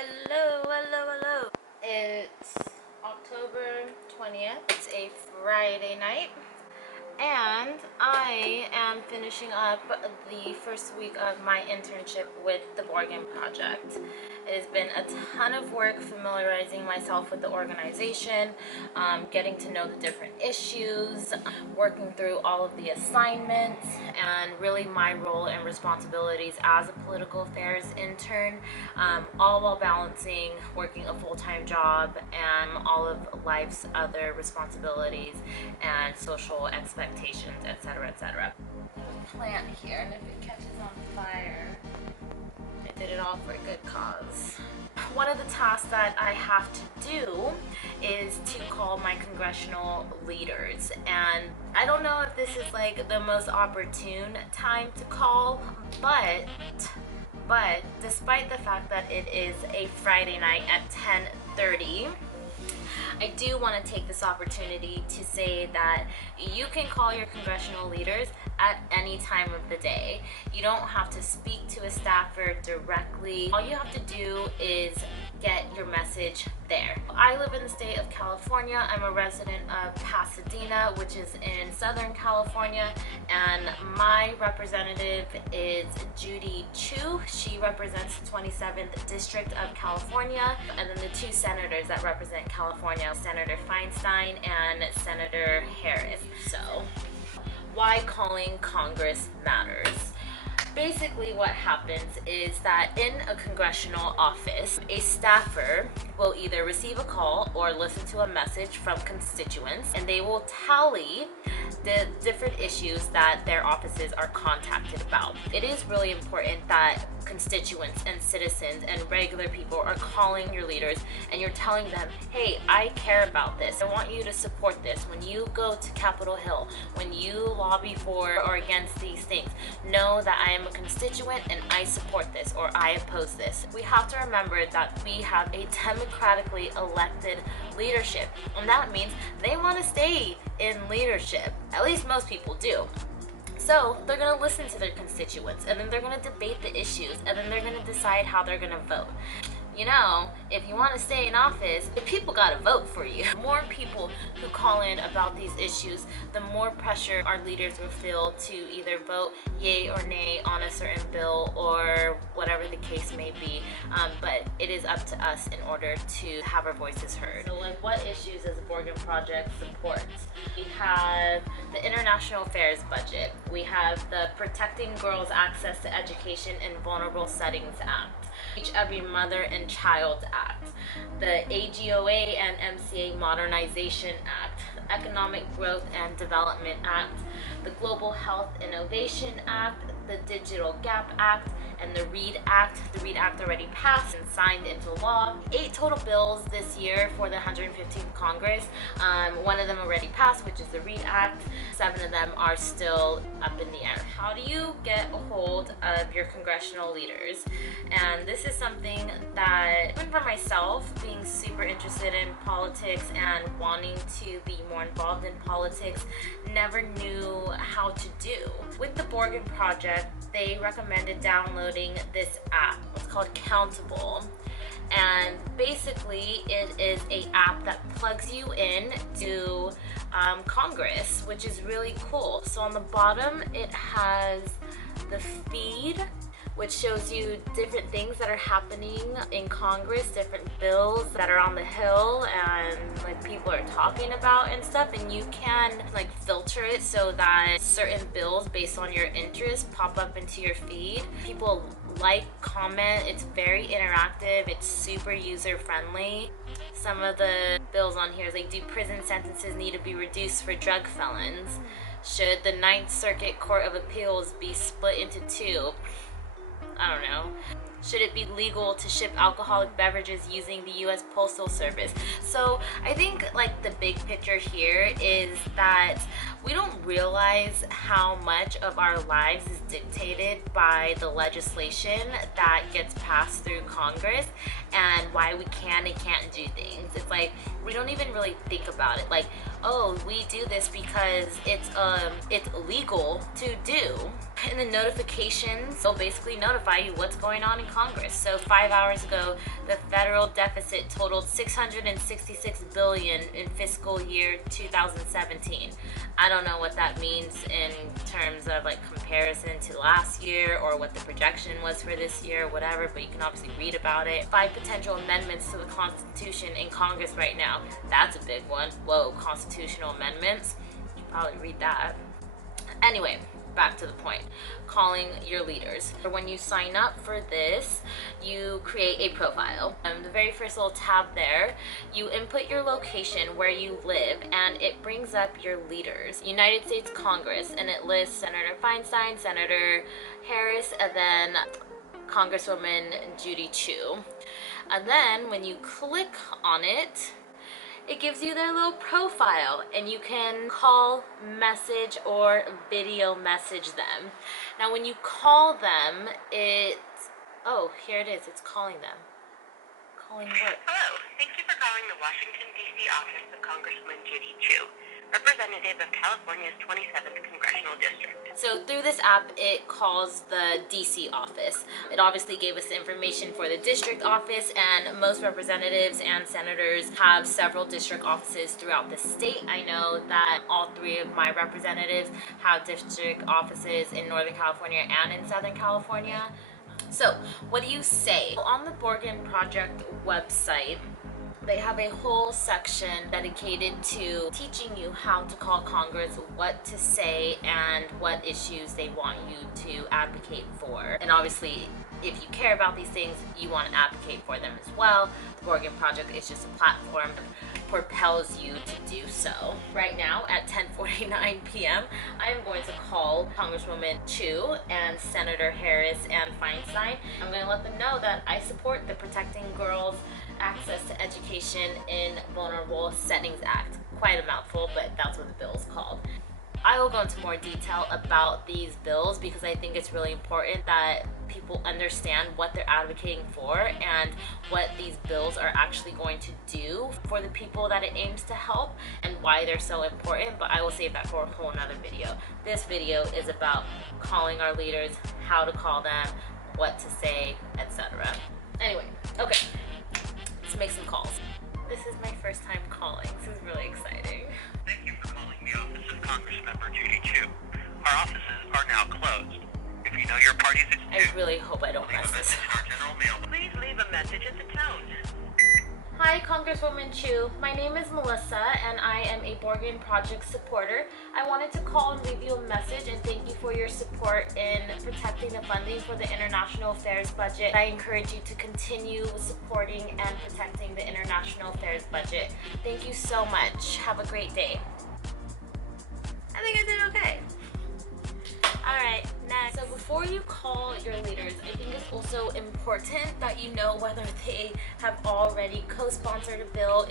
Hello, hello, hello. It's October 20th. It's a Friday night. And I am finishing up the first week of my internship with the Borgen Project. It has been a ton of work familiarizing myself with the organization, getting to know the different issues, working through all of the assignments, and really my role and responsibilities as a political affairs intern, all while balancing working a full-time job and all of life's other responsibilities and social expectations, etc., etc. Plant here, and if it catches on fire, I did it all for a good cause. One of the tasks that I have to do is to call my congressional leaders, and I don't know if this is like the most opportune time to call, but despite the fact that it is a Friday night at 10:30, I do want to take this opportunity to say that you can call your congressional leaders at any time of the day. You don't have to speak to a staffer directly. All you have to do is get your message there. I live in the state of California. I'm a resident of Pasadena, which is in Southern California, and my representative is Judy. She represents the 27th District of California, and then the two senators that represent California, Senator Feinstein and Senator Harris. So, why calling Congress matters? Basically what happens is that in a congressional office, a staffer will either receive a call or listen to a message from constituents, and they will tally the different issues that their offices are contacted about. It is really important that constituents and citizens and regular people are calling your leaders and you're telling them, hey, I care about this. I want you to support this. When you go to Capitol Hill, when you lobby for or against these things, know that I am a constituent and I support this or I oppose this. We have to remember that we have a democratically elected leadership, and that means they want to stay in leadership. At least most people do. So they're going to listen to their constituents, and then they're going to debate the issues, and then they're going to decide how they're going to vote. You know, if you want to stay in office, the people got to vote for you. The more people who call in about these issues, the more pressure our leaders will feel to either vote yay or nay on a certain bill or whatever the case may be. But it is up to us in order to have our voices heard. So like, what issues does the Borgen Project support? We have the International Affairs budget. We have the Protecting Girls' Access to Education in Vulnerable Settings Act, Reach Every Mother and Child Act, the AGOA and MCA Modernization Act, the Economic Growth and Development Act, the Global Health Innovation Act, the Digital Gap Act, and the READ Act. The READ Act already passed and signed into law. 8 total bills this year for the 115th Congress. One of them already passed, which is the READ Act. 7 of them are still up in the air. How do you get a hold of your congressional leaders? And this is something that, even for myself, being super interested in politics and wanting to be more involved in politics, never knew how to do. With the Borgen Project, they recommended downloading this app. It's called Countable, and basically it is an app that plugs you in to Congress, which is really cool. So on the bottom it has the feed, which shows you different things that are happening in Congress, different bills that are on the Hill and like people are talking about and stuff, and you can like filter it so that certain bills based on your interest pop up into your feed. People like, comment, it's very interactive, it's super user friendly. Some of the bills on here is like, do prison sentences need to be reduced for drug felons? Should the 9th Circuit Court of Appeals be split into 2? I don't know. Should it be legal to ship alcoholic beverages using the U.S. Postal Service? So I think like the big picture here is that we don't realize how much of our lives is dictated by the legislation that gets passed through Congress and why we can and can't do things. It's like we don't even really think about it. Like oh, we do this because it's legal to do. And the notifications will basically notify you what's going on in Congress. So 5 hours ago, the federal deficit totaled $666 billion in fiscal year 2017. I don't know what that means in terms of like comparison to last year or what the projection was for this year, whatever, but you can obviously read about it. 5 potential amendments to the Constitution in Congress right now. That's a big one. Whoa, constitutional amendments. You should probably read that. Anyway, back to the point. Calling your leaders. When you sign up for this, you create a profile. The very first little tab there, you input your location where you live, and it brings up your leaders. United States Congress, and it lists Senator Feinstein, Senator Harris, and then Congresswoman Judy Chu. And then when you click on it, it gives you their little profile, and you can call, message, or video message them. Now when you call them, oh, here it is, it's calling them. Calling what? Hello, thank you for calling the Washington, D.C. office of Congresswoman Judy Chu, representative of California's 27th Congressional District. So through this app, it calls the DC office. It obviously gave us the information for the district office, and most representatives and senators have several district offices throughout the state. I know that all 3 of my representatives have district offices in Northern California and in Southern California. So what do you say? On the Borgen Project website, they have a whole section dedicated to teaching you how to call Congress, what to say, and what issues they want you to advocate for. And obviously, if you care about these things, you want to advocate for them as well. The Borgen Project is just a platform that propels you to do so. Right now at 10:49 p.m., I am going to call Congresswoman Chu and Senator Harris and Feinstein. I'm going to let them know that I support the Protecting Girls Access to Education in Vulnerable Settings Act. Quite a mouthful, but that's what the bill is called. I will go into more detail about these bills because I think it's really important that people understand what they're advocating for and what these bills are actually going to do for the people that it aims to help and why they're so important, but I will save that for a whole nother video. This video is about calling our leaders, how to call them, what to say, etc. Anyway, okay. Let's make some calls. This is my first time calling. This is really exciting. Thank you for calling the office of Congressmember Judy Chu. Our offices are now closed. If you know your party's extension, I really hope I don't mess this up. Please leave a message at the tone. Hi, Congresswoman Chu. My name is Melissa, and I am a Borgen Project supporter. I wanted to call and leave you a message and thank you for your support in protecting the funding for the International Affairs budget. I encourage you to continue supporting and protecting the International Affairs budget. Thank you so much. Have a great day. I think I did okay. Alright, next. So before you call your leaders, I think it's also important that you know whether they have already co-sponsored a bill,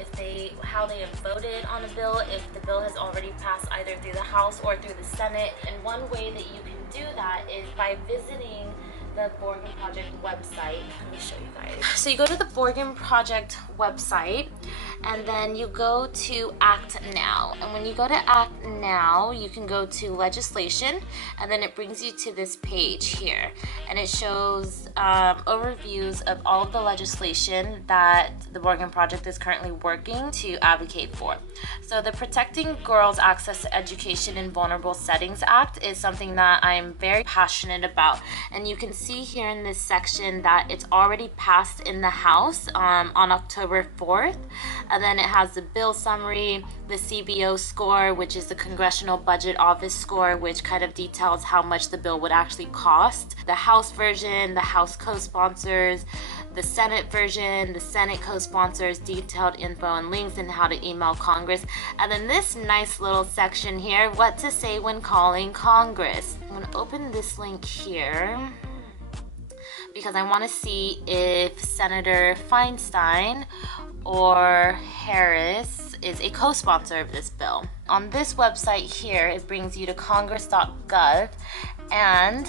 how they have voted on a bill, if the bill has already passed either through the House or through the Senate. And one way that you can do that is by visiting the Borgen Project website. Let me show you guys. So you go to the Borgen Project website and then you go to Act Now. And when you go to Act Now, you can go to Legislation, and then it brings you to this page here. And it shows overviews of all of the legislation that the Borgen Project is currently working to advocate for. So the Protecting Girls Access to Education in Vulnerable Settings Act is something that I'm very passionate about. And you can see here in this section that it's already passed in the House on October 4th. And then it has the bill summary, the CBO score, which is the Congressional Budget Office score, which kind of details how much the bill would actually cost. The House version, the House co-sponsors, the Senate version, the Senate co-sponsors, detailed info and links, and how to email Congress. And then this nice little section here, what to say when calling Congress. I'm gonna open this link here because I want to see if Senator Feinstein or Harris is a co-sponsor of this bill. On this website here, it brings you to congress.gov, and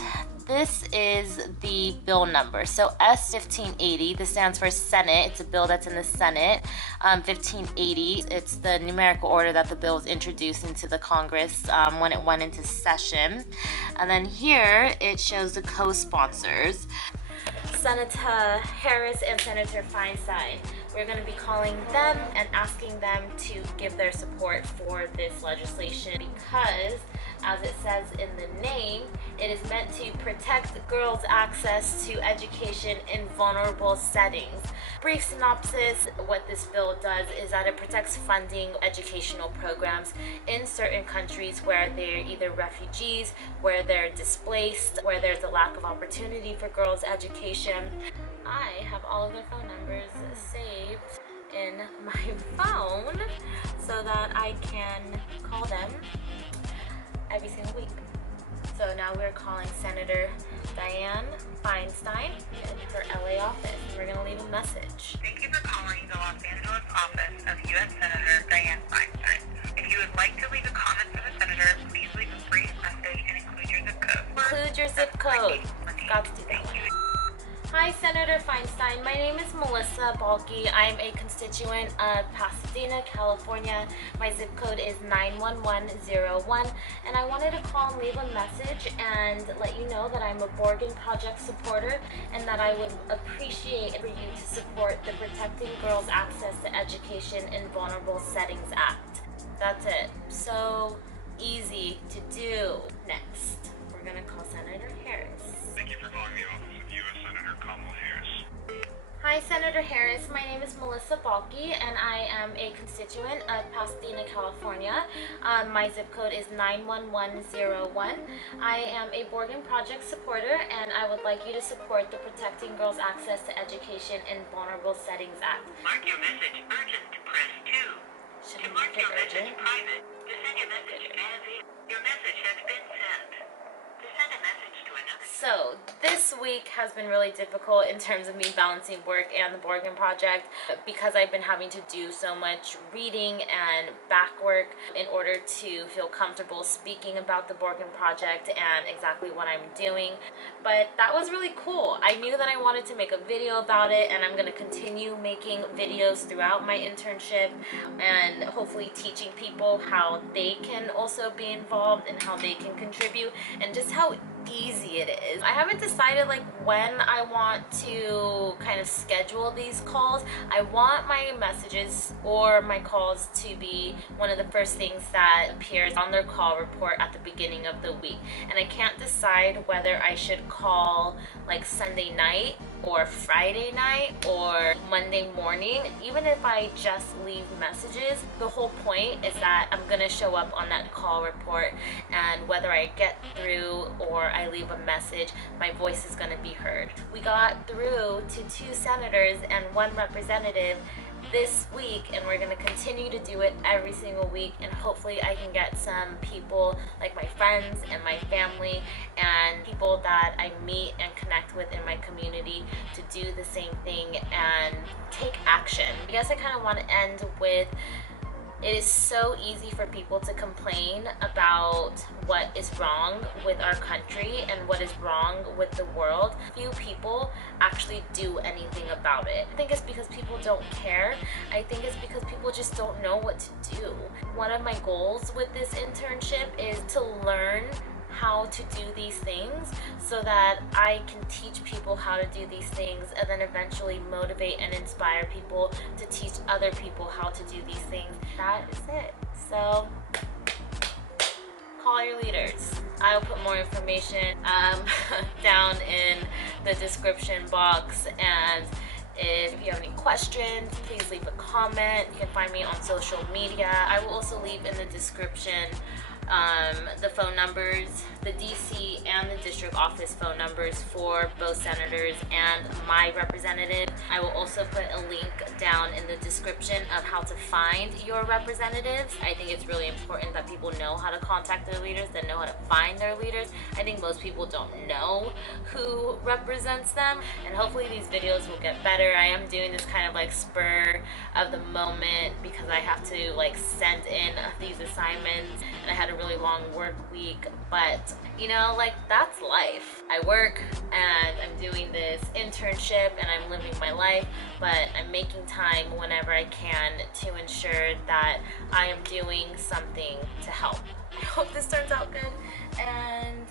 this is the bill number. So S1580, this stands for Senate. It's a bill that's in the Senate. 1580, it's the numerical order that the bill was introduced into the Congress when it went into session. And then here it shows the co-sponsors. Senator Harris and Senator Feinstein. We're going to be calling them and asking them to give their support for this legislation because, as it says in the name, it is meant to protect girls' access to education in vulnerable settings. Brief synopsis, what this bill does is that it protects funding educational programs in certain countries where they're either refugees, where they're displaced, where there's a lack of opportunity for girls' education. I have all of their phone numbers saved in my phone so that I can call them every single week. So now we're calling Senator Dianne Feinstein in her LA office. We're going to leave a message. Thank you for calling the Los Angeles office of U.S. Senator Dianne Feinstein. If you would like to leave a comment for the senator, please leave a brief message and include your zip code. Include your zip code. Got to do that one. Hi, Senator Feinstein. My name is Melissa Balke. I'm a constituent of Pasadena, California. My zip code is 91101, and I wanted to call and leave a message and let you know that I'm a Borgen Project supporter and that I would appreciate for you to support the Protecting Girls' Access to Education in Vulnerable Settings Act. That's it. So easy to do. Next, we're going to call Senator Harris. Thank you for calling the office of U.S. Senator Kamala Harris. Hi, Senator Harris. My name is Melissa Balke, and I am a constituent of Pasadena, California. My zip code is 91101. I am a Borgen Project supporter, and I would like you to support the Protecting Girls' Access to Education in Vulnerable Settings Act. Mark your message urgent, press 2. To mark your message private, to send your message as is. Your message has been sent. To send a message to another. So this week has been really difficult in terms of me balancing work and the Borgen Project because I've been having to do so much reading and back work in order to feel comfortable speaking about the Borgen Project and exactly what I'm doing. But that was really cool. I knew that I wanted to make a video about it, and I'm going to continue making videos throughout my internship and hopefully teaching people how they can also be involved and how they can contribute and just how easy it is. I haven't decided like when I want to kind of schedule these calls. I want my messages or my calls to be one of the first things that appears on their call report at the beginning of the week. And I can't decide whether I should call like Sunday night or Friday night or Monday morning. Even if I just leave messages, the whole point is that I'm gonna show up on that call report, and whether I get through or I leave a message, my voice is gonna be heard. We got through to 2 senators and 1 representative this week, and we're going to continue to do it every single week, and hopefully I can get some people like my friends and my family and people that I meet and connect with in my community to do the same thing and take action. I guess I kind of want to end with, it is so easy for people to complain about what is wrong with our country and what is wrong with the world. Few people actually do anything about it. I think it's because people don't care. I think it's because people just don't know what to do. One of my goals with this internship is to learn how to do these things so that I can teach people how to do these things and then eventually motivate and inspire people to teach other people how to do these things. That is it. So call your leaders. I'll put more information down in the description box, and if you have any questions, please leave a comment. You can find me on social media. I will also leave in the description the phone numbers, the DC and the district office phone numbers for both senators and my representative. I will also put a link down in the description of how to find your representatives. I think it's really important that people know how to contact their leaders, that know how to find their leaders. I think most people don't know who represents them, and hopefully these videos will get better. I am doing this kind of like spur of the moment because I have to like send in these assignments, and I had to really long work week, but you know, like, that's life. I work and I'm doing this internship and I'm living my life, but I'm making time whenever I can to ensure that I am doing something to help. I hope this turns out good, and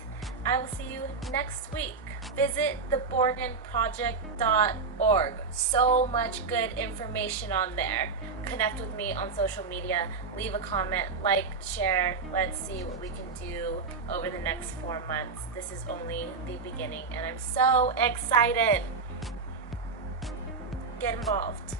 I will see you next week. Visit theborgenproject.org. So much good information on there. Connect with me on social media. Leave a comment, like, share. Let's see what we can do over the next 4 months. This is only the beginning, and I'm so excited. Get involved.